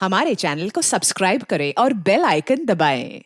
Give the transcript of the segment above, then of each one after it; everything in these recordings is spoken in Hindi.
हमारे चैनल को सब्सक्राइब करें और बेल आइकन दबाएं।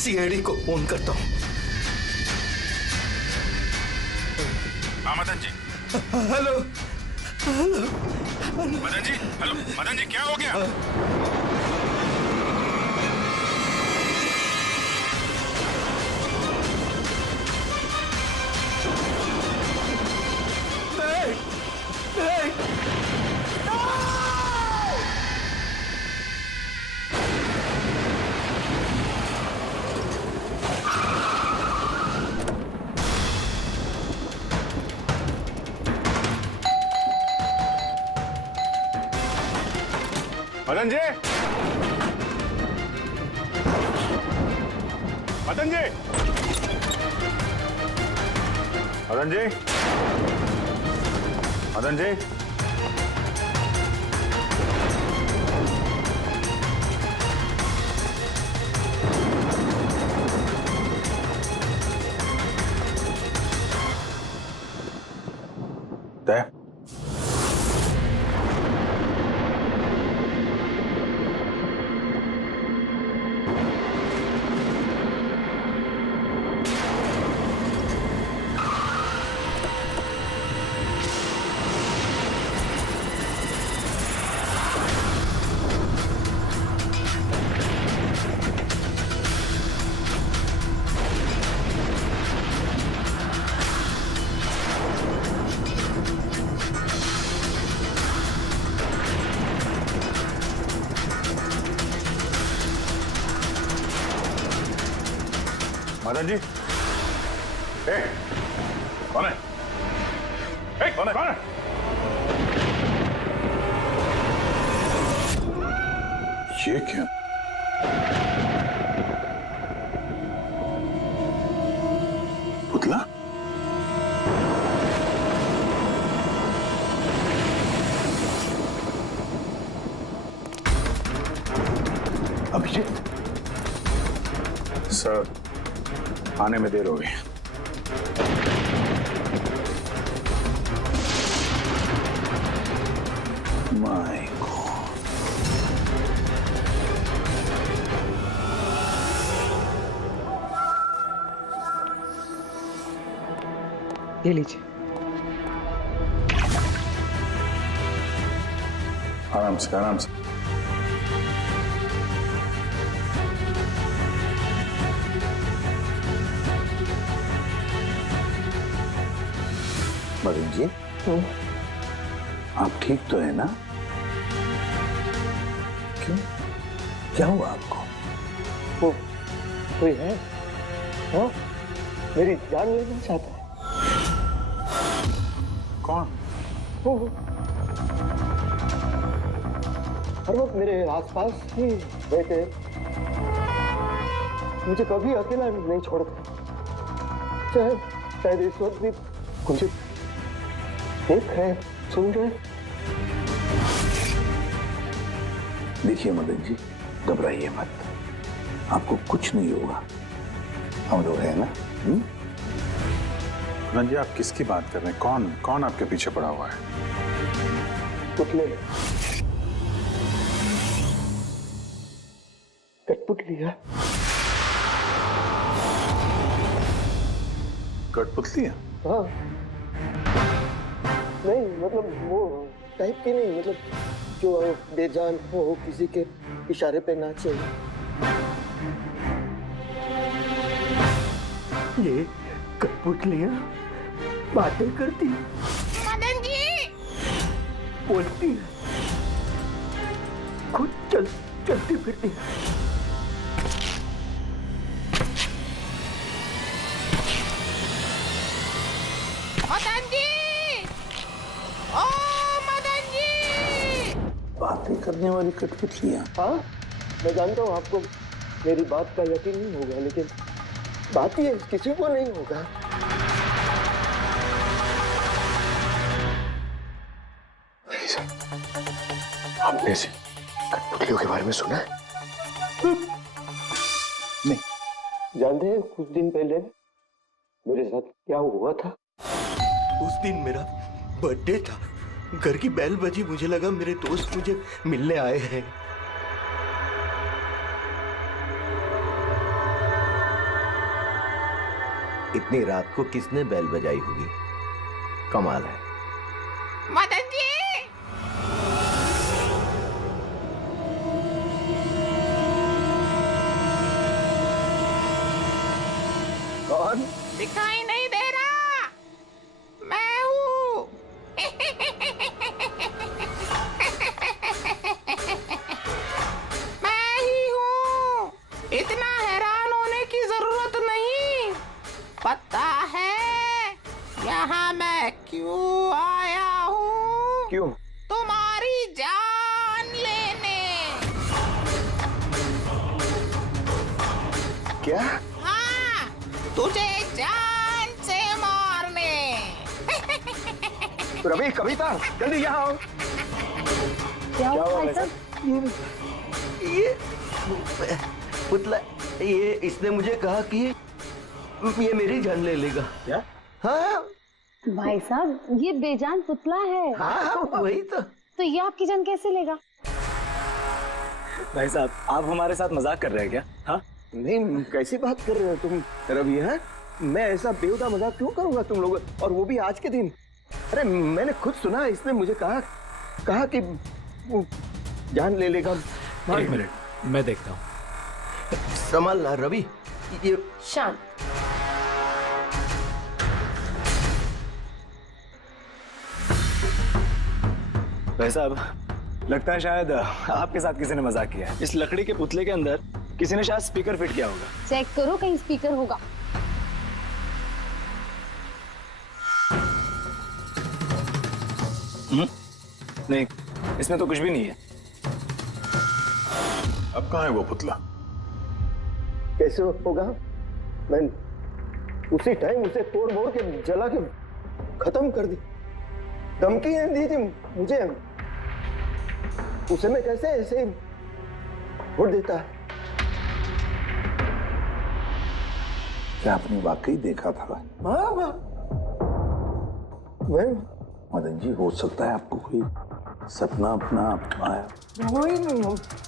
सीआईडी को फोन करता हूँ। Madan ji. Hello hello Madan ji, hello Madan ji, क्या हो गया? नहीं, नहीं। मदन जी, मदन जी, मदन जी, मदन जी, तय मदन जी, कौन है? कौन है? कौन है? ये क्या? पुतला? अभिजीत? सर, आने में देर हो गई। My God. ये लीजिए। आराम से आराम से। मदन जी, आप ठीक तो है ना? क्यों, क्या हुआ आपको? कोई है? हाँ? मेरी जान लेना चाहता है। कौन? वो हर वक्त मेरे आसपास ही रहते, मुझे कभी अकेला नहीं छोड़ते। शायद इस वक्त भी मुझे देख रहे, सुन रहे। देखिए मदन जी, घबराइए मत, आपको कुछ नहीं होगा, हम लोग हैं ना। मदन जी, आप किसकी बात कर रहे हैं? कौन कौन आपके पीछे पड़ा हुआ है? पुतले, कठपुतलियां। कठपुतली है? हाँ, नहीं मतलब वो टाइप की नहीं, मतलब जो बेजान हो, किसी के इशारे पे नाचे। ये कठपुतलियां बातें करती, मदन जी, बोलती, खुद चलती फिरती। मदन जी, ओ मदन जी। बातें करने वाली कठपुतलियां? हाँ, मैं जानता हूँ आपको मेरी बात का यकीन नहीं होगा, लेकिन बात ये किसी को नहीं होगा। आपने से कठपुतलियों के बारे में सुना है? नहीं। जानते हैं कुछ दिन पहले मेरे साथ क्या हुआ था? उस दिन मेरा बर्थडे था, घर की बेल बजी, मुझे लगा मेरे दोस्त मुझे मिलने आए हैं। इतनी रात को किसने बेल बजाई होगी? कमाल है। मदन जी, कौन? दिखाई नहीं दे रहा, मैं हूँ। मैं ही हूँ। इतना हैरान होने की जरूरत नहीं। पता है यहाँ मैं क्यों आया हूँ? क्यों? तुम्हारी जान लेने। क्या? हाँ, तुझे जान से मारने। रवि, कविता, जल्दी यहाँ आओ। क्या हुआ भाई साहब? ये पुतला, ये इसने मुझे कहा कि ये मेरी जान ले लेगा। क्या? हाँ भाई साहब, ये बेजान पुतला है। हाँ, वही तो ये आपकी जान कैसे लेगा? भाई साहब, आप हमारे साथ मजाक कर रहे हैं क्या? हाँ, नहीं, कैसी बात कर रहे हो तुम रवि? है, मैं ऐसा बेहुदा मजाक क्यों करूंगा तुम लोग, और वो भी आज के दिन? अरे मैंने खुद सुना, इसने मुझे कहा कि वो जान ले लेगा। एक मिनट, मैं देखता हूँ। संभालना रवि, ये शांत। भाई साहब, लगता है शायद आपके साथ किसी ने मजाक किया है। इस लकड़ी के पुतले के अंदर किसी ने शायद स्पीकर फिट किया होगा। चेक करो, कहीं स्पीकर होगा। नहीं, इसमें तो कुछ भी नहीं है। अब कहाँ है वो पुतला? कैसे होगा? मैं उसी टाइम उसे तोड़ मोड़ के जला के खत्म कर दी। धमकी दी थी मुझे, उसे मैं कैसे ऐसे छोड़ देता है? क्या आपने वाकई देखा था? हाँ, मैं मदन जी, हो सकता है आपको कोई सपना अपना आया। वही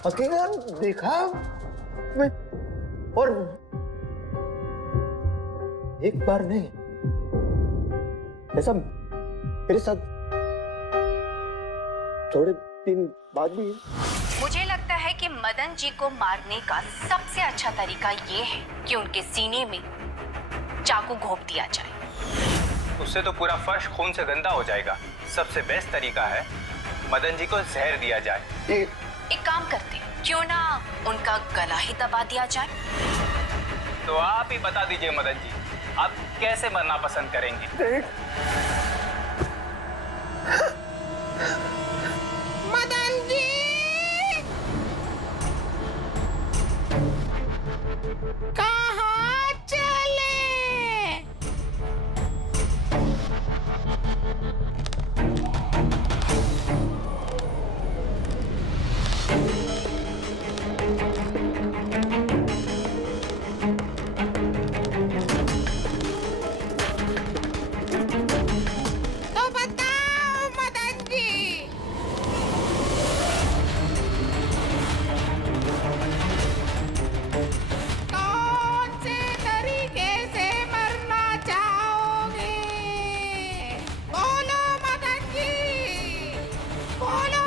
अकेला देखा मैं, और एक बार नहीं, ऐसा मेरे साथ थोड़े दिन बाद भी है। मुझे लगता है कि मदन जी को मारने का सबसे अच्छा तरीका ये है कि उनके सीने में चाकू घोंप दिया जाए। उससे तो पूरा फर्श खून से गंदा हो जाएगा। सबसे बेस्ट तरीका है मदन जी को जहर दिया जाए। एक काम करते हैं, क्यों ना उनका गला ही दबा दिया जाए। तो आप ही बता दीजिए मदन जी, आप कैसे मरना पसंद करेंगे? मदन जी, कहाँ चले? तो बताओ मदन जी, कौन से तरीके से मरना चाहोगे? बोलो मदन जी, बोलो।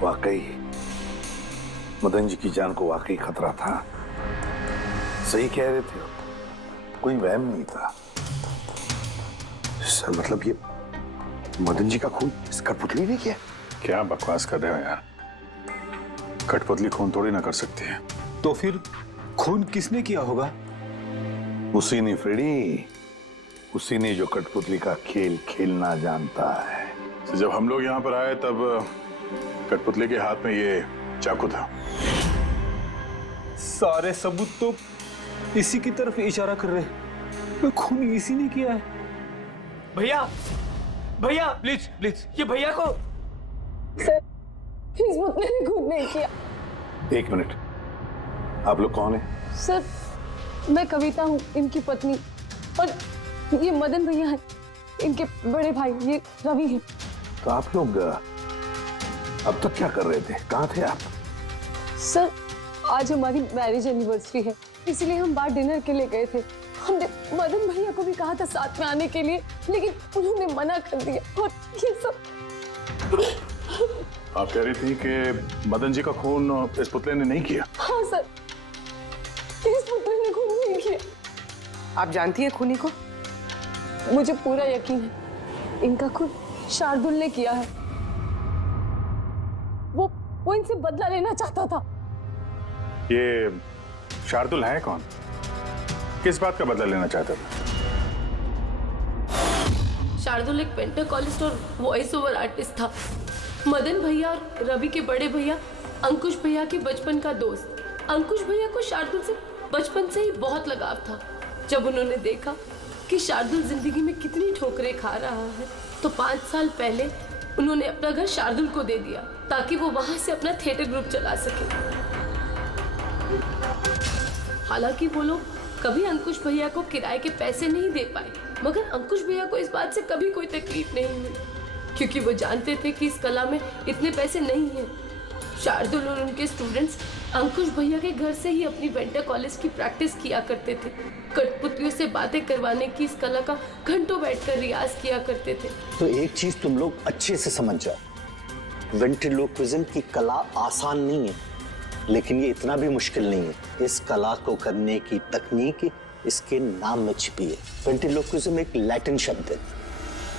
वाकई मदन जी की जान को वाकई खतरा था। सही कह रहे थे, कोई वहम नहीं था। सर मतलब ये मदन जी का खून इस कठपुतली ने किया? क्या बकवास कर रहे हो यार? कठपुतली खून थोड़ी ना कर सकती है। तो फिर खून किसने किया होगा? उसी ने फ्रेडी, उसी ने जो कठपुतली का खेल खेलना जानता है। तो जब हम लोग यहाँ पर आए तब कठपुतली के हाथ में ये चाकू था। सारे सबूत तो इसी की तरफ इशारा कर रहे हैं। खून इसी ने किया है। भैया, भैया प्लीज प्लीज, ये भैया को। सर, इस पुतले ने खुद नहीं किया। एक मिनट, आप लोग कौन हैं? सर, मैं कविता हूँ, इनकी पत्नी, और ये मदन भैया हैं, इनके बड़े भाई, ये रवि हैं। तो आप लोग अब तक क्या कर रहे थे? कहाँ थे आप? सर, आज हमारी मैरिज एनिवर्सरी है, इसलिए हम बाहर डिनर के लिए गए थे। हमने मदन भैया को भी कहा था साथ में आने के लिए, लेकिन उन्होंने मना कर दिया। और ये सब आप कह रही थी कि मदन जी का खून इस पुतले ने नहीं किया? हाँ सर, इस पुतले ने खून नहीं किया। आप जानती हैं खूनी को? मुझे पूरा यकीन है, इनका खून शार्दुल ने किया है। वो इनसे बदला लेना चाहता था। ये शार्दुल है कौन? किस बात का बदला लेना चाहता था? शार्दुल एक पेंटाकोलिस्ट और वॉइस ओवर आर्टिस्ट था। मदन भैया और रवि के बड़े भैया अंकुश भैया के बचपन का दोस्त। अंकुश भैया को शार्दुल से बचपन से ही बहुत लगाव था। जब उन्होंने देखा कि शार्दुल जिंदगी में कितनी ठोकरें खा रहा है, तो 5 साल पहले उन्होंने अपना घर शार्दुल को दे दिया ताकि वो वहां से अपना थिएटर ग्रुप चला सके। हालांकि वो लोग कभी अंकुश भैया को किराए के पैसे नहीं दे पाए, मगर अंकुश भैया को इस बात से कभी कोई तकलीफ नहीं हुई, क्योंकि वो जानते थे कि इस कला में इतने पैसे नहीं हैं। शार्दुल और उनके स्टूडेंट्स अंकुश भैया के घर से ही अपनी वेंटर कॉलेज की प्रैक्टिस किया करते थे। कठपुतलियों से बातें करवाने की इस कला का घंटों बैठकर रियाज किया करते थे। तो एक चीज तुम लोग अच्छे से समझ जाओ, वेंट्रिलोक्विज्म की कला आसान नहीं है, लेकिन ये इतना भी मुश्किल नहीं है। इस कला को करने की तकनीक इसके नाम में छिपी है। वेंट्रिलोक्विज्म एक लैटिन शब्द है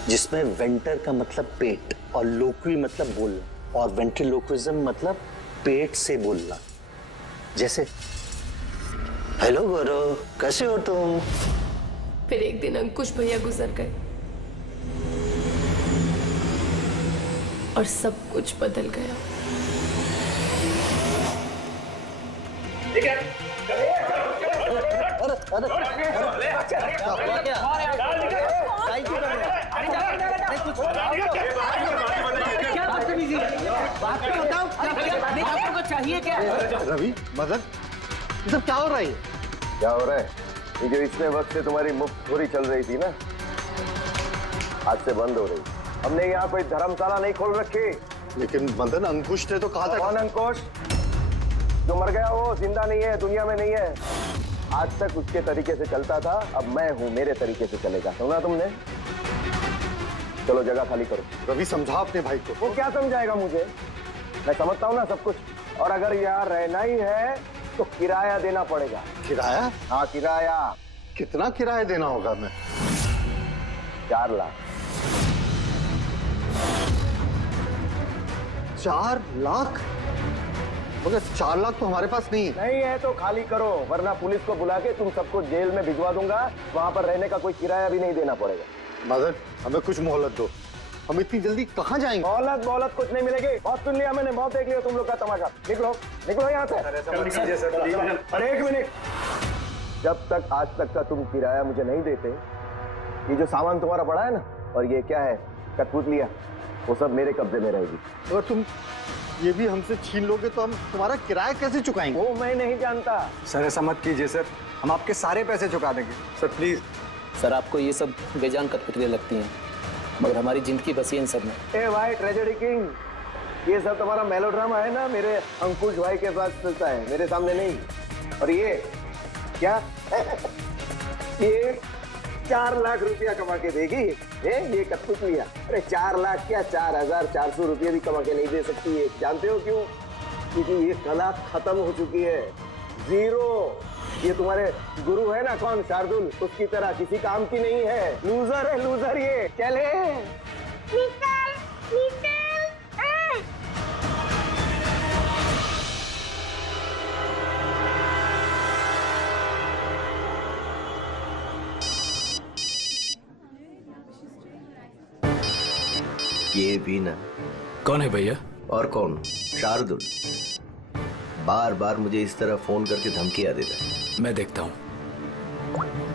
जिसमें वेंटर का मतलब पेट और लोक्वी मतलब बोलना, और वेंट्रिलोक्विज्म मतलब पेट से बोलना। जैसे हेलो गौरव, कैसे हो तुम? फिर एक दिन अंकुश भैया गुजर गए और सब कुछ बदल गया। चाहिए क्या? रवि, मदन, ये सब क्या हो रहा है? क्या हो रहा है? ये जो इतने वक्त से तुम्हारी मुफ्त खोरी चल रही थी ना, आज से बंद हो रही। हमने यहाँ कोई धर्मशाला नहीं खोल रखी। लेकिन मदन, अंकुश ने तो कहा था। कौन अंकुश? जो मर गया वो जिंदा नहीं है, दुनिया में नहीं है। आज तक उसके तरीके से चलता था, अब मैं हूँ, मेरे तरीके से चलेगा। सुना तुमने? चलो जगह खाली करो। रवि, समझा अपने भाई को। वो क्या समझाएगा मुझे? मैं समझता हूँ ना सब कुछ। और अगर यहाँ रहना ही है तो किराया देना पड़ेगा। किराया? हाँ, किराया। कितना किराया देना होगा? मैं 4 लाख। 4 लाख? मगर 4 लाख तो हमारे पास नहीं है। नहीं है तो खाली करो, वरना पुलिस को बुला के तुम सबको जेल में भिजवा दूंगा। वहां पर रहने का कोई किराया भी नहीं देना पड़ेगा। मदन, हमें कुछ मोहलत दो। हम इतनी जल्दी कहाँ जाएंगे? मोहलत कुछ नहीं मिलेगी। बहुत सुन लिया मैंने, बहुत देख लिया तुम लोग का तमाशा। निकलो यहाँ से। अरे 1 मिनट, जब तक आज तक का तुम किराया मुझे नहीं देते, ये जो सामान तुम्हारा पड़ा है ना, और ये क्या है, कठपुतलियां, वो सब मेरे कब्जे में रहेगी। अगर तुम ये भी हमसे छीन लोगे तो हम तुम्हारा किराया कैसे चुकाएंगे? वो मैं नहीं जानता। सर ऐसा मत कीजिए सर, हम आपके सारे पैसे चुका देंगे। Sir please. सर आपको ये सब बेजान कठपुतलियां लगती हैं, मगर हमारी जिंदगी बसी है इन सब में। ए भाई ट्रेजेडी किंग, ये सब तुम्हारा मेलोड्रामा है ना, मेरे अंकुश भाई के पास चलता है, मेरे सामने नहीं। और ये क्या ये 4 लाख रुपया कमा के देगी ये कठपुतलियां? अरे 4 लाख क्या, 4400 रुपये भी कमा के नहीं दे सकती है। जानते हो क्यों? क्योंकि ये कला खत्म हो चुकी है, जीरो। ये तुम्हारे गुरु है ना, कौन, शार्दुल, उसकी तरह किसी काम की नहीं है। लूजर है, लूजर ये। चले निकल, निकल। ये भी ना। कौन है भैया? और कौन? शार्दुल। बार बार मुझे इस तरह फोन करके धमकियां देता है। मैं देखता हूँ।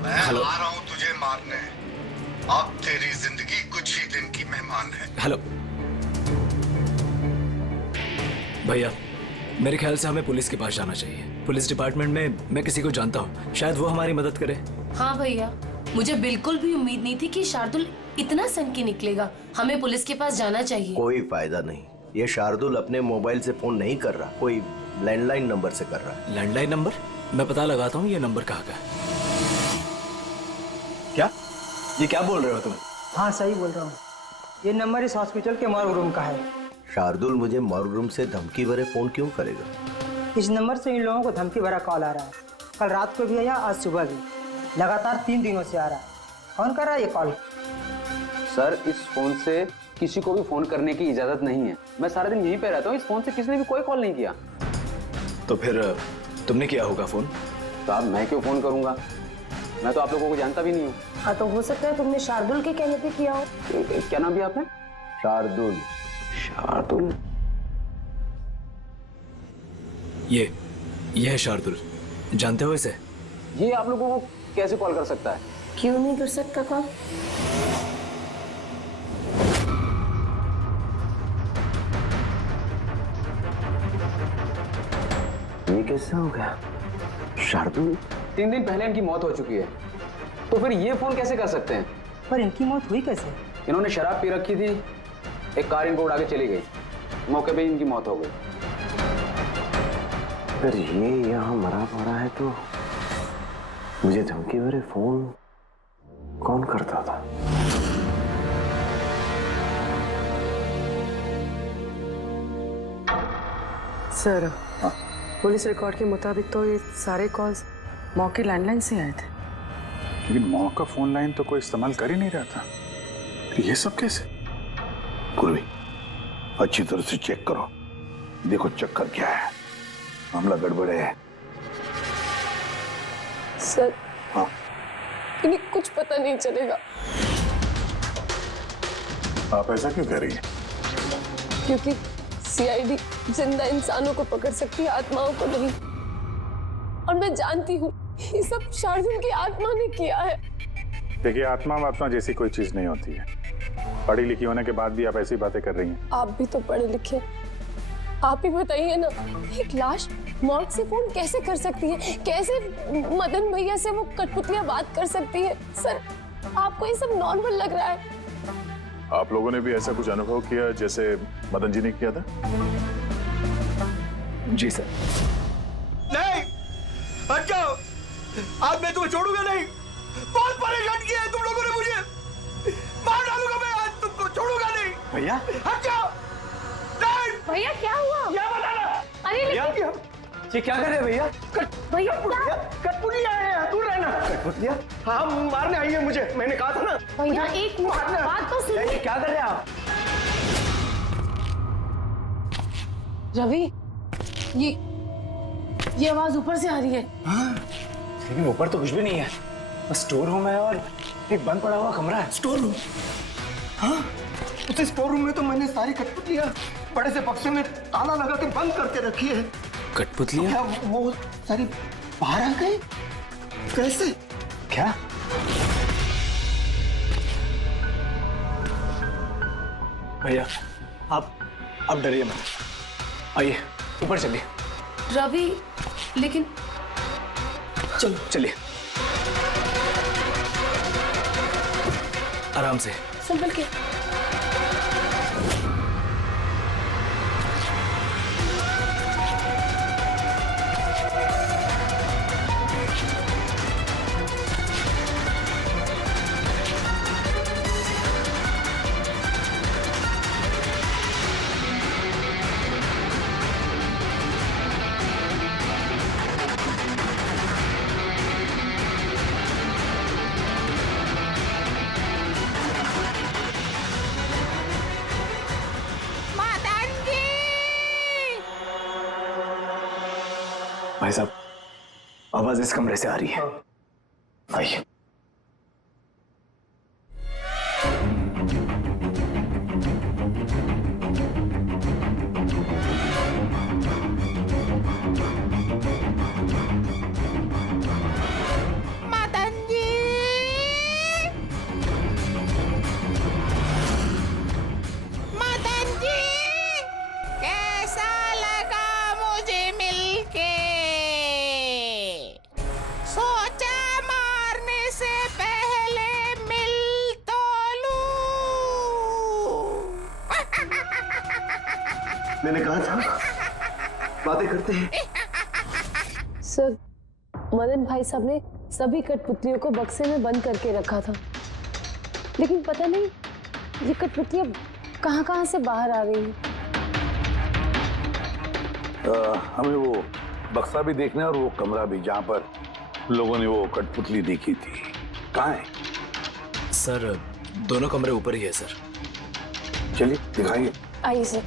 मैं आ रहा हूँ तुझे मारने। अब तेरी जिंदगी कुछ ही दिन की मेहमान है। हेलो भैया, मेरे ख्याल से हमें पुलिस के पास जाना चाहिए। पुलिस डिपार्टमेंट में मैं किसी को जानता हूँ, शायद वो हमारी मदद करे। हाँ भैया, मुझे बिल्कुल भी उम्मीद नहीं थी कि शार्दुल इतना सनकी निकलेगा। हमें पुलिस के पास जाना चाहिए। कोई फायदा नहीं, ये शार्दुल अपने मोबाइल से फोन नहीं कर रहा, कोई लैंडलाइन नंबर से कर रहा है। Landline number? मैं पता लगाता हूँ ये नंबर कहाँ का है। क्या? ये क्या बोल रहे हो तुम? हाँ सही बोल रहा हूँ, ये नंबर इस हॉस्पिटल के मॉर्ग रूम का है। शार्दुल मुझे मॉर्ग रूम से धमकी भरे फोन क्यों करेगा? इस नंबर से इन लोगों को धमकी भरा कॉल आ रहा है। कल रात को भी आया, आज सुबह भी, लगातार 3 दिनों से आ रहा है। कौन कर रहा है ये कॉल? सर इस फोन से किसी को भी फोन करने की इजाजत नहीं है। मैं सारा दिन यहीं पे रहता हूँ, इस फोन से किसी ने भी कोई कॉल नहीं किया। तो फिर तुमने किया होगा फोन? साहब मैं क्यों फोन करूंगा, मैं तो आप लोगों को जानता भी नहीं हूँ। हाँ तो हो सकता है तुमने शार्दुल के कहने पे किया हो। क्या नाम दिया आपने? शार्दुल। शार्दुल? ये है शार्दुल, जानते हो इसे? ये आप लोगों को कैसे कॉल कर सकता है? क्यों नहीं कर सकता कॉल? ये कैसे हो गया? शार्दुल 3 दिन पहले इनकी मौत हो चुकी है, तो फिर ये फोन कैसे कर सकते हैं? पर इनकी मौत हुई कैसे? इन्होंने शराब पी रखी थी, एक कार इनको उड़ा के चली गई, मौके पे इनकी मौत हो गई। अगर ये यहाँ मरा पड़ा है तो मुझे धमकी भरे फोन कौन करता था? सर पुलिस रिकॉर्ड के मुताबिक तो ये सारे कॉल्स मौके लैंडलाइन से आए थे। लेकिन मौका फोन लाइन तो कोई इस्तेमाल कर ही नहीं रहा था, ये सब कैसे? कुर्मी, अच्छी तरह से चेक करो, देखो चक्कर क्या है, मामला गड़बड़ है। सर हाँ, इन्हें कुछ पता नहीं चलेगा। आप ऐसा क्यों कह रही हैं? क्योंकि सीआईडी जिंदा इंसानों को पकड़ सकती है, आत्माओं को नहीं। और मैं जानती हूँ ये सब शार्दुल की आत्मा ने किया है। देखिए, आत्मा जैसी कोई चीज नहीं होती है। पढ़ी लिखी होने के बाद भी आप ऐसी बातें कर रही हैं। आप भी तो पढ़े लिखे, आप ही बताइए ना, एक लाश मॉर्ग से फोन कैसे कर सकती है? कैसे मदन भैया से वो कठपुतलियां बात कर सकती है? सर, आपको ये सब नॉर्मल लग रहा है? आप लोगों ने भी ऐसा कुछ अनुभव किया जैसे मदन जी ने किया था? जी सर। नहीं, हट जाओ। आज मैं तुम्हें छोड़ूंगा नहीं। बहुत परेशान किया है तुम लोगों ने मुझे। मार डालूंगा मैं, आज तुमको छोड़ूगा नहीं। भैया हट जाओ। नहीं। भैया क्या हुआ? क्या बताना? अरे भैया ये क्या कर रहे हैं भैया? भैया कठपुतलियां हैं, दूर रहना। कठपुतलियां? हाँ, मारने आई है मुझे। मैंने कहा था ना। भैया एक बात तो सुनिए। क्या कर रहे हैं आप? रवि, ये आवाज ऊपर से आ रही है। हाँ, लेकिन ऊपर तो कुछ भी नहीं है। बस स्टोर रूम है और एक बंद पड़ा हुआ कमरा है। Store room? हाँ, उस स्टोर रूम में तो मैंने सारी कठपुतलियां बड़े से बक्से में ताला लगा के बंद करके रखी है। कठपुतलियां? क्या वो सारी बाहर आ गई? कैसे? क्या? भैया आप डरिए मत। आइए ऊपर चलिए। रवि, लेकिन चलो चलिए। आराम से। संभल के। भाई साहब, आवाज इस कमरे से आ रही है। आइए। मदन जी, मदन जी, कैसा लगा मुझे मिलके? सोचा मारने से पहले मिल तो लूं। मैंने कहा था बातें करते हैं। सर, मदन भाई साहब ने सभी कठपुतलियों को बक्से में बंद करके रखा था, लेकिन पता नहीं ये कठपुतलियां कहां से बाहर आ गई। हमें वो बक्सा भी देखना है और वो कमरा भी जहां पर लोगों ने वो कठपुतली देखी थी। कहाँ है? सर, दोनों कमरे ऊपर ही है सर। चलिए दिखाइए। आइए सर।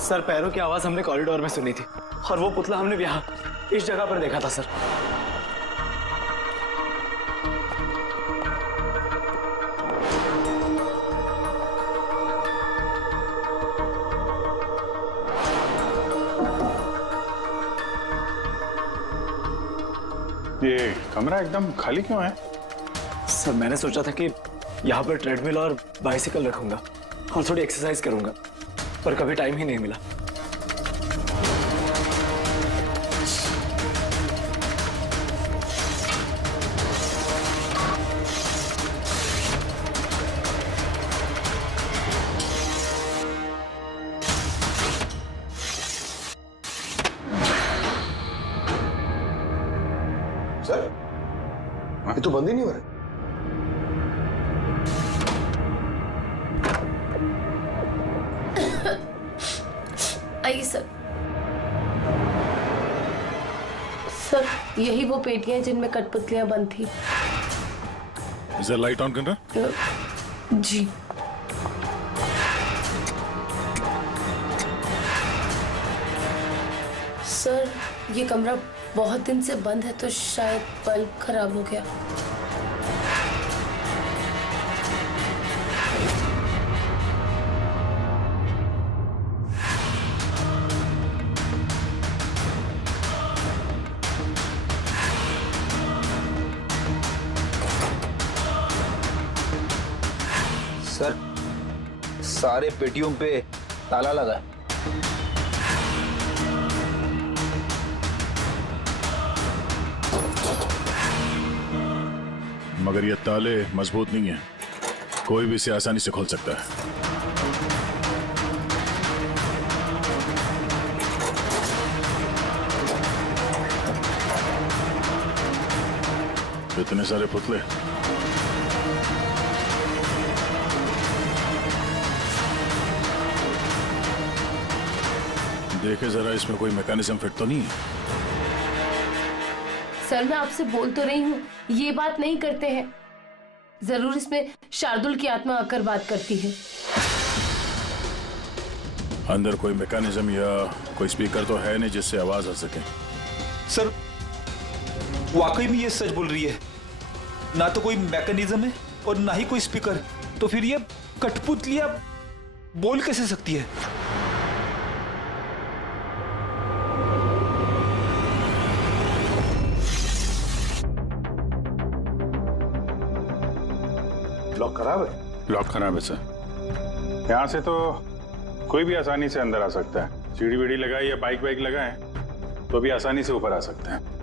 सर, पैरों की आवाज हमने कॉरिडोर में सुनी थी और वो पुतला हमने यहाँ इस जगह पर देखा था सर। ये कमरा एकदम खाली क्यों है? सर, मैंने सोचा था कि यहाँ पर ट्रेडमिल और बाइसिकल रखूंगा और थोड़ी एक्सरसाइज करूंगा, पर कभी टाइम ही नहीं मिला। सर, ये तो बंद ही नहीं हो रहा। आइए सर। सर, यही वो पेटियां जिनमें कठपुतलियां बंद थी। इसे लाइट ऑन करना। जी। सर, ये कमरा बहुत दिन से बंद है तो शायद बल्ब खराब हो गया। सर, सारे पेटियों पे ताला लगा है। मगर ये ताले मजबूत नहीं है, कोई भी इसे आसानी से खोल सकता है। इतने सारे पुतले, देखे जरा, इसमें कोई मैकेनिज्म फिट तो नहीं है। सर मैं आपसे बोल तो रही हूँ, ये बात नहीं करते हैं। जरूर इसमें शार्दुल की आत्मा आकर बात करती है। अंदर कोई मैकेनिज्म या कोई स्पीकर तो है नहीं जिससे आवाज आ सके। सर वाकई में ये सच बोल रही है, ना तो कोई मैकेनिज्म है और ना ही कोई स्पीकर, तो फिर ये कठपुतलियां बोल कैसे सकती है? लॉक खराब है? लॉक खराब है सर। यहाँ से तो कोई भी आसानी से अंदर आ सकता है। सीढ़ी वीढ़ी लगाए या बाइक वाइक लगाए तो भी आसानी से ऊपर आ सकते हैं।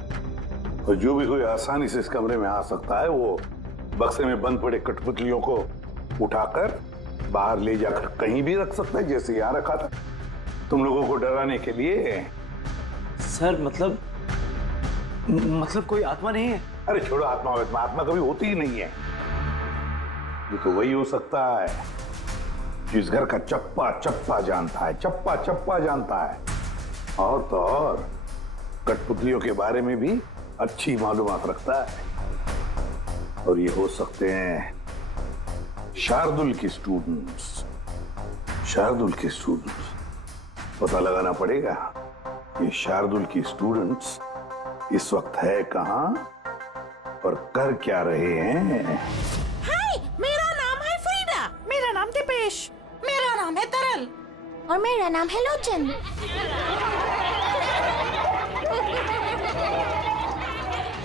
और जो भी कोई आसानी से इस कमरे में आ सकता है वो बक्से में बंद पड़े कठपुतलियों को उठाकर बाहर ले जाकर कहीं भी रख सकता है, जैसे यहाँ रखा था तुम लोगों को डराने के लिए। सर मतलब कोई आत्मा नहीं है? अरे छोड़ो आत्मा, आत्मा कभी होती ही नहीं है। ये तो वही हो सकता है जिस घर का चप्पा चप्पा जानता है, चप्पा चप्पा जानता है। और तो और कठपुतलियों के बारे में भी अच्छी मालूमात रखता है। और ये हो सकते हैं शार्दुल के स्टूडेंट्स। शार्दुल के स्टूडेंट्स पता लगाना पड़ेगा ये शार्दुल के स्टूडेंट्स इस वक्त है कहां और कर क्या रहे हैं। हाय, मेरा नाम है फ्रीडा। मेरा नाम दीपेश। मेरा नाम है तरल। और मेरा नाम है लोचन।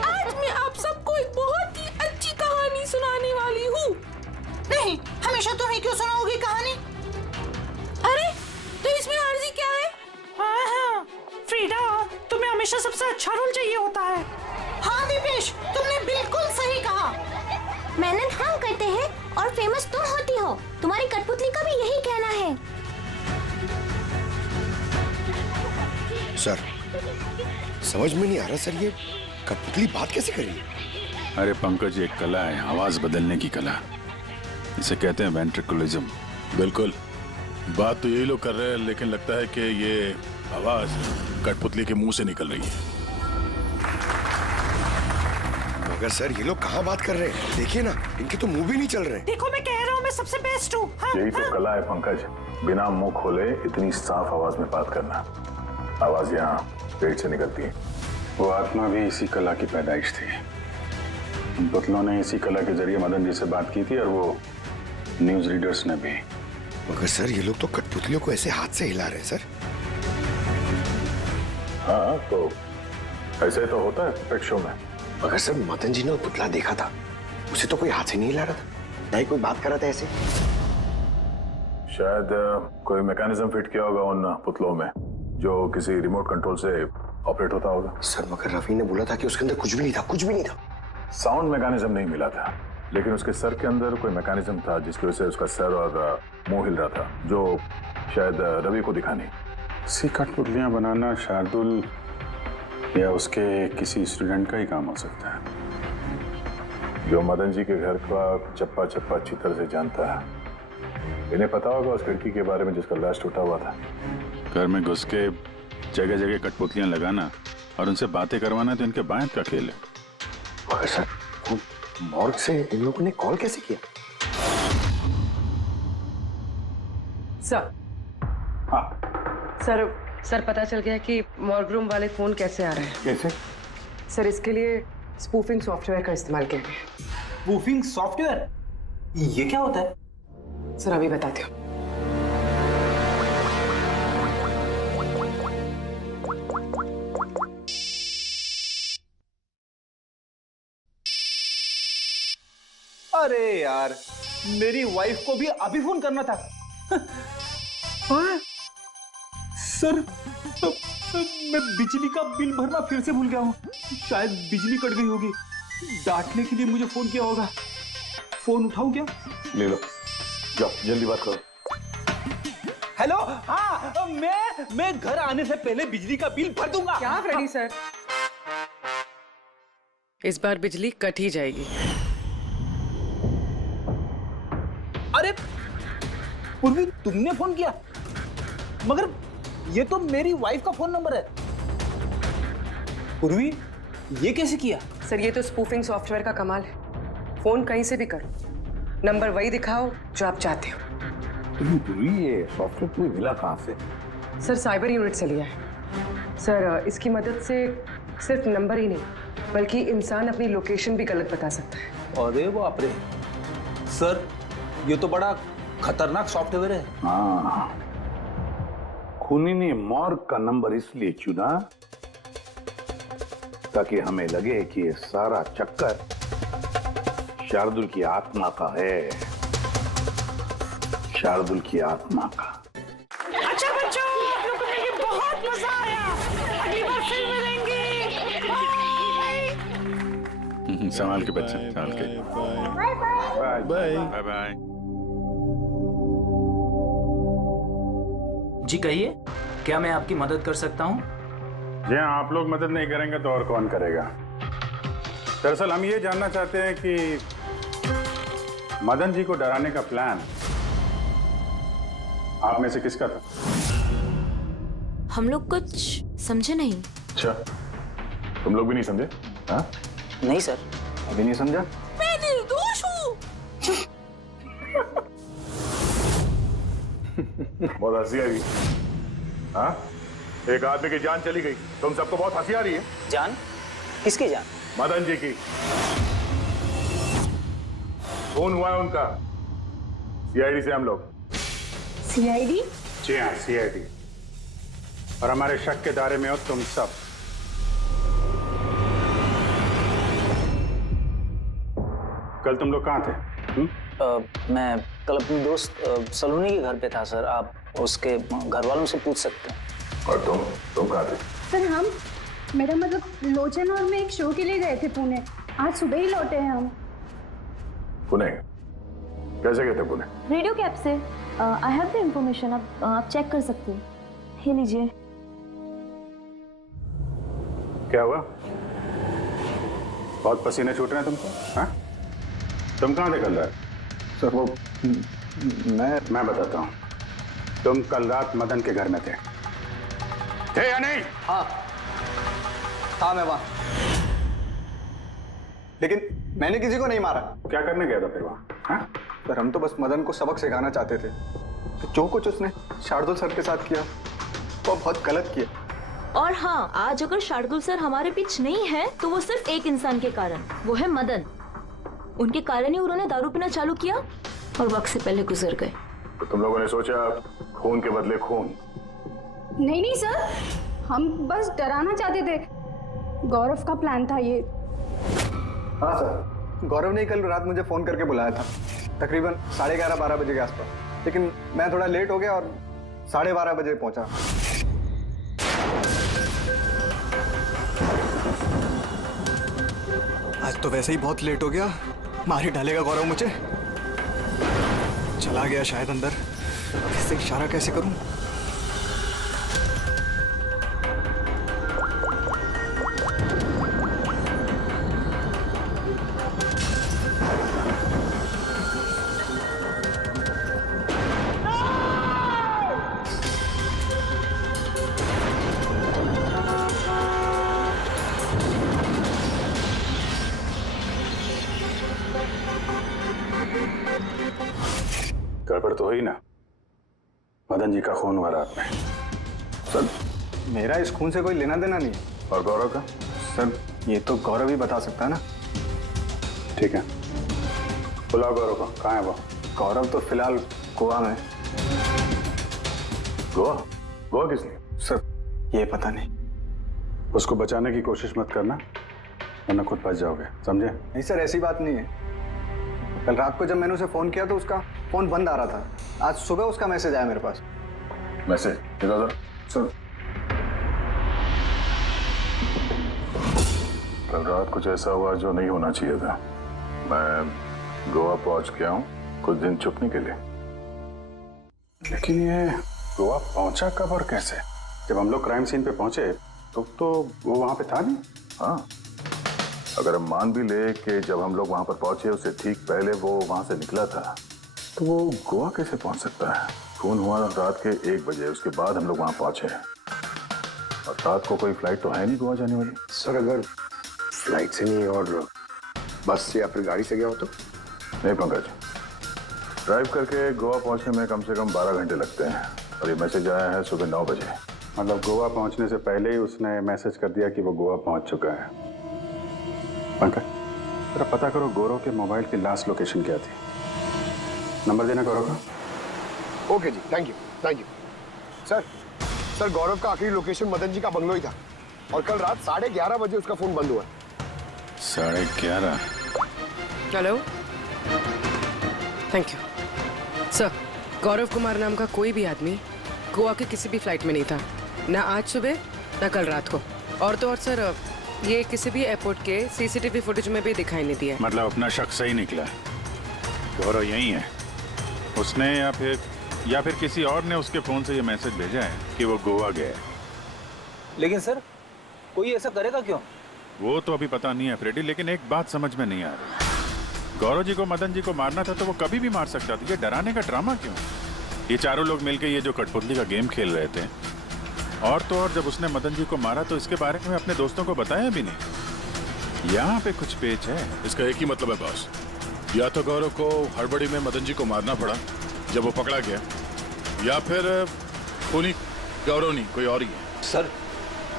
आज मैं आप सबको एक बहुत ही अच्छी कहानी सुनाने वाली हूँ। नहीं, हमेशा तुम ही क्यों सुनाओगी कहानी? अरे, तो इसमें अर्जी क्या है? हाँ, फ्रीडा, तुम्हें हमेशा सबसे अच्छा रोल चाहिए होता है। हाँ दीपेश, तुमने बिल्कुल सही कहा। मेहनत हम करते हैं और फेमस तुम होती हो। तुम्हारी कठपुतली का भी यही कहना है। सर समझ में नहीं आ रहा सर, ये कठपुतली बात कैसे कर रही है? अरे पंकज, एक कला है आवाज बदलने की कला। इसे कहते हैं वेंट्रिकुलिज्म। बिल्कुल, बात तो यही लोग कर रहे हैं, लेकिन लगता है कि ये आवाज कठपुतली के मुंह से निकल रही है। मगर सर ये लोग कहाँ बात कर रहे हैं? देखिए ना, इनके तो मुंह भी नहीं चल रहे। देखो, मैं कह रहा हूँ मैं सबसे बेस्ट हूँ। यही तो कला है पंकज, बिना मुंह खोले इतनी साफ आवाज में बात करना। आवाज यहाँ पेट से निकलती है। वो आत्मा भी इसी कला की पैदाइश थी। उन पुतलों ने इसी कला के जरिए मदन जी से बात की थी और वो न्यूज रीडर्स ने भी। मगर सर ये लोग तो कठपुतलियों को ऐसे हाथ से हिला रहे हैं सर। हाँ, तो ऐसे तो होता है पेट शो में। मगर सर मदन जी ने वो पुतला देखा था, उसे तो कोई हाथ से नहीं हिला रहा था, ना ही कोई बात कर रहा था ऐसे। शायद कोई मैकेनिज्म फिट किया होगा उन पुतलों में जो किसी रिमोट कंट्रोल से ऑपरेट होता होगा। सर मगर रवि ने बोला था कि उसके अंदर कुछ भी नहीं था, कुछ भी नहीं था। साउंड मैकेनिज्म नहीं मिला था, लेकिन उसके सर के अंदर कोई मैकेनिज्म था जिसकी वजह से उसका सर और मुंह हिल रहा था, जो शायद रवि को दिखा नहीं। सी कठपुतलियां बनाना शार्दुल या उसके किसी स्टूडेंट का ही काम हो सकता है, जो मदन जी के घर का चप्पा चप्पा अच्छी तरह से जानता है। इन्हें पता होगा उस लड़की के बारे में जिसका लाश टूटा हुआ था। घर में घुस के जगह जगह कठपुतलियां लगाना और उनसे बातें करवाना तो इनके बाएं का खेल है। मगर सर मॉर्ग से इन लोगों ने कॉल कैसे किया? सर हाँ सर पता चल गया कि मॉर्ग रूम वाले फोन कैसे आ रहे हैं। कैसे? सर इसके लिए स्पूफिंग सॉफ्टवेयर का इस्तेमाल किया गया। Spoofing software? ये क्या होता है? सर अभी बताती हूँ। अरे यार, मेरी वाइफ को भी अभी फोन करना था। हाँ? सर मैं बिजली का बिल भरना फिर से भूल गया हूँ। शायद बिजली कट गई होगी। डांटने के लिए मुझे फोन किया होगा। फोन उठाऊं क्या? ले लो, जाओ जल्दी बात करो। हेलो, हाँ मैं घर आने से पहले बिजली का बिल भर दूंगा। क्या फ्रेडी सर, इस बार बिजली कट ही जाएगी। अरे पूर्वी, तुमने फोन किया? मगर ये तो मेरी वाइफ का फोन नंबर है। पूर्वी, ये कैसे किया? सर ये तो स्पूफिंग सॉफ्टवेयर का कमाल है। फोन कहीं से भी करो, नंबर वही दिखाओ जो आप चाहते हो। पूर्वी, ये सॉफ्टवेयर तुम्हें मिला कहाँ से? सर साइबर यूनिट से लिया है। सर इसकी मदद से सिर्फ नंबर ही नहीं बल्कि इंसान अपनी लोकेशन भी गलत बता सकता है। अरे बाप रे, सर ये तो बड़ा खतरनाक सॉफ्टवेयर है। हाँ, खूनी ने मॉर्ग का नंबर इसलिए चुना ताकि हमें लगे कि ये सारा चक्कर शार्दुल की आत्मा का है। शार्दुल की आत्मा का। अच्छा बच्चों, आप लोगों को मिलके बहुत मजा आया। अगली बार फिर मिलेंगे। बाय। संभाल के बच्चे, संभाल के। Bye bye. Bye bye bye. जी कहिए, क्या मैं आपकी मदद कर सकता हूँ? जी हाँ, आप लोग मदद नहीं करेंगे तो और कौन करेगा? दरअसल हम ये जानना चाहते हैं कि मदन जी को डराने का प्लान आप में से किसका था? हम लोग कुछ समझे नहीं। अच्छा, तुम लोग भी नहीं समझे? हाँ? नहीं सर, अभी नहीं समझा? मैं निर्दोष हूँ। बहुत हंसी आ रही। हाँ? एक आदमी की जान चली गई, तुम सबको बहुत हंसी आ रही है। जान? किसकी जान? मदन जी की। फोन हुआ है उनका सीआईडी से हम लोग। सीआईडी? जी हाँ, सीआईडी। और हमारे शक के दायरे में हो तुम सब। कल तुम लोग कहाँ थे? मैं कल अपने दोस्त सलोनी के घर पे था सर। आप उसके घर वालों से पूछ सकते हैं। और तुम कहाँ थे? सर हम, मेरा मतलब लोचन और मैं एक शो के लिए गए थे पुणे। आज सुबह ही लौटे हैं हम। पुणे? कैसे गए थे पुणे? रेडियो कैब से। आई हैव द इंफॉर्मेशन, आप चेक कर सकते हैं। ये लीजिए। क्या हुआ? बहुत पसीने छूट रहे हैं तुमको? हाँ? तुम कहाँ थे कल रात? सर वो मैं बताता हूँ। तुम कल रात मदन के घर में थे या नहीं? हाँ मैं वहां, लेकिन मैंने किसी को नहीं मारा। क्या करने गया था फिर वहां? हाँ? सर हम तो बस मदन को सबक सिखाना चाहते थे। तो जो कुछ उसने शार्दुल सर के साथ किया वो बहुत गलत किया। और हाँ, आज अगर शार्दुल सर हमारे बीच नहीं है तो वो सिर्फ एक इंसान के कारण, वो है मदन। उनके कारण ही उन्होंने दारू पीना चालू किया और वक्त से पहले गुजर गए। तो तुम लोगों ने सोचा खून के बदले खून? नहीं सर, हम बस डराना चाहते थे। गौरव का प्लान था ये। हाँ सर, गौरव ने कल रात मुझे फोन करके बुलाया था, तकरीबन 11:30-12 बजे के आसपास। लेकिन मैं थोड़ा लेट हो गया और 12:30 बजे पहुंचा। आज तो वैसे ही बहुत लेट हो गया, मार ही डालेगा गौरव मुझे। चला गया शायद अंदर। इससे इशारा कैसे करूं? गड़बड़ तो हुई ना? मदन जी का खून हुआ रात में। सर मेरा इस खून से कोई लेना देना नहीं है। और गौरव का? सर ये तो गौरव ही बता सकता है ना। ठीक है, बुलाओ गौरव को। कहाँ है वो? गौरव तो फिलहाल गोवा में। गोवा? गोवा किस लिए? सर ये पता नहीं। उसको बचाने की कोशिश मत करना वरना खुद बच जाओगे, समझे? नहीं सर, ऐसी बात नहीं है। कल रात को जब मैंने उसे फोन किया तो उसका फोन बंद आ रहा था। आज सुबह उसका मैसेज आया मेरे पास। मैसेज? सर कल रात कुछ ऐसा हुआ जो नहीं होना चाहिए था। मैं गोवा पहुंच गया हूँ कुछ दिन छुपने के लिए। लेकिन ये गोवा पहुंचा कब और कैसे? जब हम लोग क्राइम सीन पे पहुंचे तो वो वहां पे था नहीं। हाँ, अगर हम मान भी ले कि जब हम लोग वहां पर पहुंचे उससे ठीक पहले वो वहां से निकला था, तो वो गोवा कैसे पहुंच सकता है? खून हुआ रात के 1 बजे, उसके बाद हम लोग वहां पहुंचे और रात को कोई फ्लाइट तो है नहीं गोवा जाने वाली। सर अगर फ्लाइट से नहीं और बस से या फिर गाड़ी से गया हो तो? नहीं पंकज, ड्राइव करके गोवा पहुंचने में कम से कम 12 घंटे लगते हैं और ये मैसेज आया है सुबह 9 बजे। मतलब गोवा पहुंचने से पहले ही उसने मैसेज कर दिया कि वो गोवा पहुंच चुका है। पंकज, जरा पता करो गौरव के मोबाइल की लास्ट लोकेशन क्या थी। नंबर देना गौरव का। ओके जी, थैंक यू। सर गौरव का आखिरी लोकेशन मदन जी का बंगलो ही था और कल रात 11:30 बजे उसका फोन बंद हुआ। 11:30? Hello, thank you sir. Gaurav Kumar नाम का कोई भी आदमी गोवा के किसी भी फ्लाइट में नहीं था, ना आज सुबह ना कल रात को। और तो और सर, ये किसी भी एयरपोर्ट के सीसीटीवी फुटेज में भी दिखाई नहीं दिया। मतलब अपना शक सही निकला, गौरव यही है। उसने या फिर किसी और ने उसके फोन से ये मैसेज भेजा है कि वो गोवा गया है। लेकिन सर कोई ऐसा करेगा क्यों? वो तो अभी पता नहीं है फ्रेडी, लेकिन एक बात समझ में नहीं आ रही। गौरव जी को मदन जी को मारना था तो वो कभी भी मार सकता था। ये डराने का ड्रामा क्यों? ये चारों लोग मिलकर ये जो कठपुतली का गेम खेल रहे थे, और तो और जब उसने मदन जी को मारा तो इसके बारे में अपने दोस्तों को बताया भी नहीं। यहाँ पे कुछ पेच है। इसका एक ही मतलब है बॉस, या तो गौरव को हड़बड़ी में मदन जी को मारना पड़ा जब वो पकड़ा गया, या फिर खूनी गौरव नहीं कोई और ही है। सर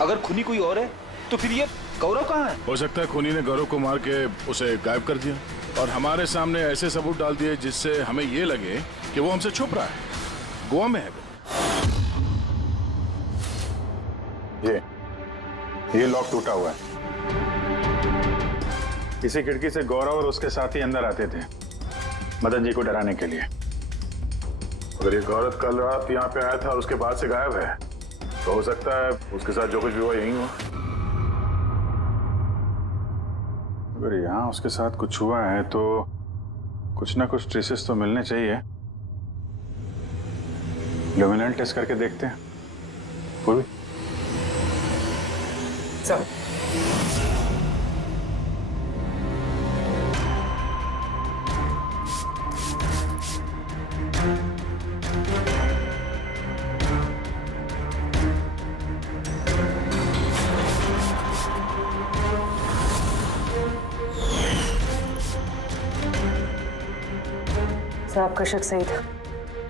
अगर खूनी कोई और है तो फिर ये गौरव कहाँ है? हो सकता है खूनी ने गौरव को मार के उसे गायब कर दिया और हमारे सामने ऐसे सबूत डाल दिए जिससे हमें ये लगे कि वो हमसे छुप रहा है, गोवा में है वो। ये लॉक टूटा हुआ है। इसी खिड़की से गौरव और उसके साथी अंदर आते थे मदन जी को डराने के लिए। अगर ये गौरव कल रात यहाँ पे आया था और उसके बाद से गायब है तो हो सकता है उसके साथ जो कुछ भी हुआ यही हुआ। अगर यहाँ उसके साथ कुछ हुआ है तो कुछ ना कुछ ट्रेसेस तो मिलने चाहिए। लुमिनल टेस्ट करके देखते हैं। पूर्वी सर, आपका शक सही था,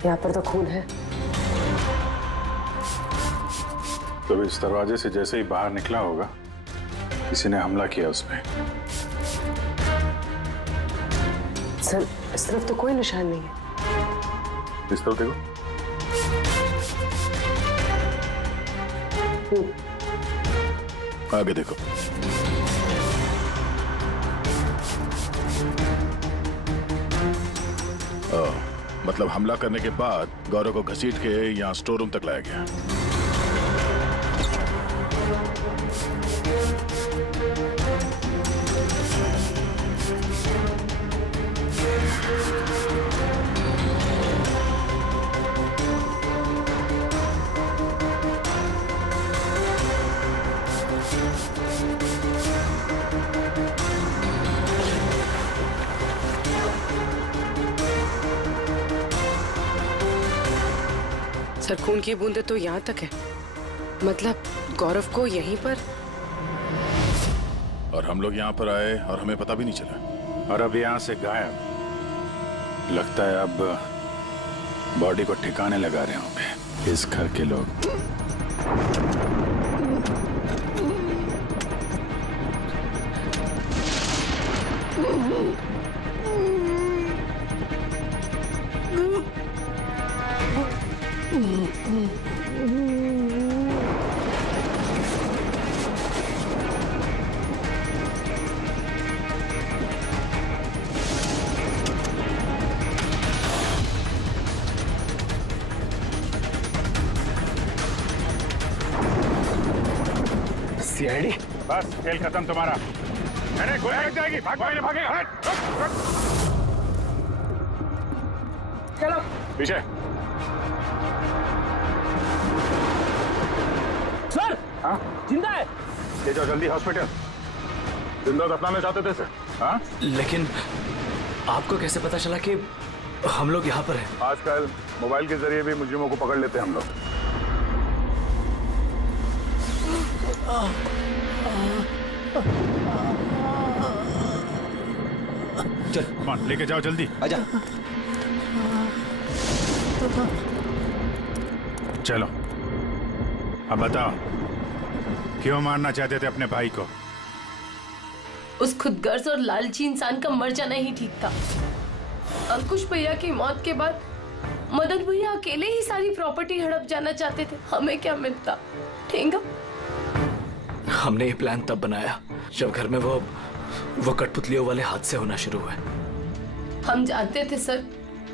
यहाँ पर तो खून है। तो इस दरवाजे से जैसे ही बाहर निकला होगा किसी ने हमला किया उस पे। सर इस तरफ तो कोई निशान नहीं है। इस तरफ देखो। आगे देखो। मतलब हमला करने के बाद गौरव को घसीट के यहाँ स्टोर रूम तक लाया गया। सर खून की बूंदें तो यहाँ तक है, मतलब गौरव को यहीं पर। और हम लोग यहाँ पर आए और हमें पता भी नहीं चला, और अब यहाँ से गायब। लगता है अब बॉडी को ठिकाने लगा रहे होंगे इस घर के लोग। सीआईडी? बस खेल खत्म तुम्हारा। अरे गोली लग जाएगी, भागेगा। हट। चलो पीछे। सर, हाँ जिंदा है। ले जाओ जल्दी हॉस्पिटल। जिंदा दफनाना चाहते थे सर। हाँ लेकिन आपको कैसे पता चला कि हम लोग यहाँ पर हैं? आजकल मोबाइल के जरिए भी मुजरिमों को पकड़ लेते हैं हम लोग। चल कौन लेके जाओ जल्दी। आजा। चलो अब बताओ क्यों मारना चाहते थे अपने भाई को? उस खुदगर्ज और लालची इंसान का मर जाना ही ठीक था। अंकुश भैया की मौत के बाद मदन भैया अकेले ही सारी प्रॉपर्टी हड़प जाना चाहते थे। हमें क्या मिलता? ठेंगा। हमने ये प्लान तब बनाया जब घर में वो कठपुतलियों वाले हादसे होना शुरू हुए। हम जानते थे सर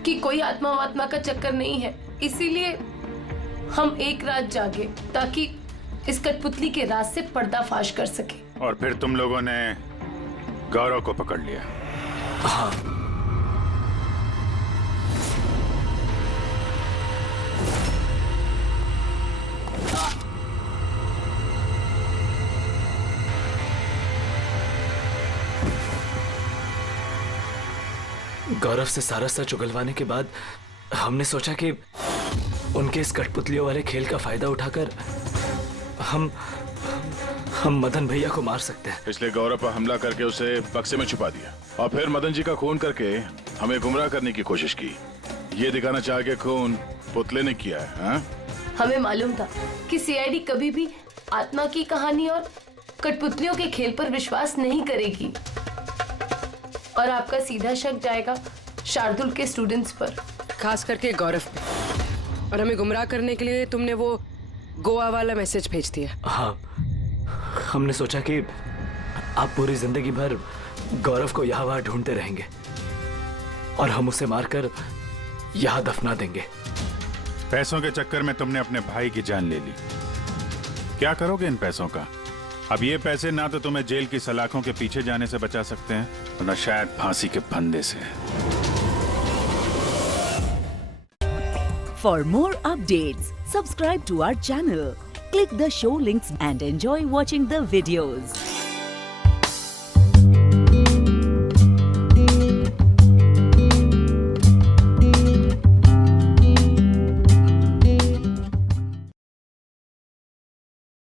कि कोई आत्मा वात्मा का चक्कर नहीं है, इसीलिए हम एक रात जागे ताकि इस कठपुतली के राज से पर्दाफाश कर सके। और फिर तुम लोगों ने गौरव को पकड़ लिया? हाँ। गौरव से सारा सच उगलवाने के बाद हमने सोचा कि उनके इस कठपुतलियों वाले खेल का फायदा उठाकर हम मदन भैया को मार सकते हैं। इसलिए गौरव पर हमला करके उसे बक्से में छुपा दिया और फिर मदन जी का खून करके हमें गुमराह करने की कोशिश की। ये दिखाना चाह के खून पुतले ने किया है। हाँ? हमें मालूम था कि सीआईडी कभी भी आत्मा की कहानी और कठपुतलियों के खेल पर विश्वास नहीं करेगी और आपका सीधा शक जाएगा शार्दुल के स्टूडेंट्स पर, खास करके गौरव पे। और हमें गुमराह करने के लिए तुमने वो गोवा वाला मैसेज भेज दिया। हाँ, हमने सोचा कि आप पूरी जिंदगी भर गौरव को यहाँ वहाँ ढूंढते रहेंगे और हम उसे मारकर यहाँ दफना देंगे। पैसों के चक्कर में तुमने अपने भाई की जान ले ली। क्या करोगे इन पैसों का? अब ये पैसे ना तो तुम्हें जेल की सलाखों के पीछे जाने से बचा सकते हैं और ना शायद फांसी के फंदे से। For more updates, subscribe to our channel, click the show links and enjoy watching the videos.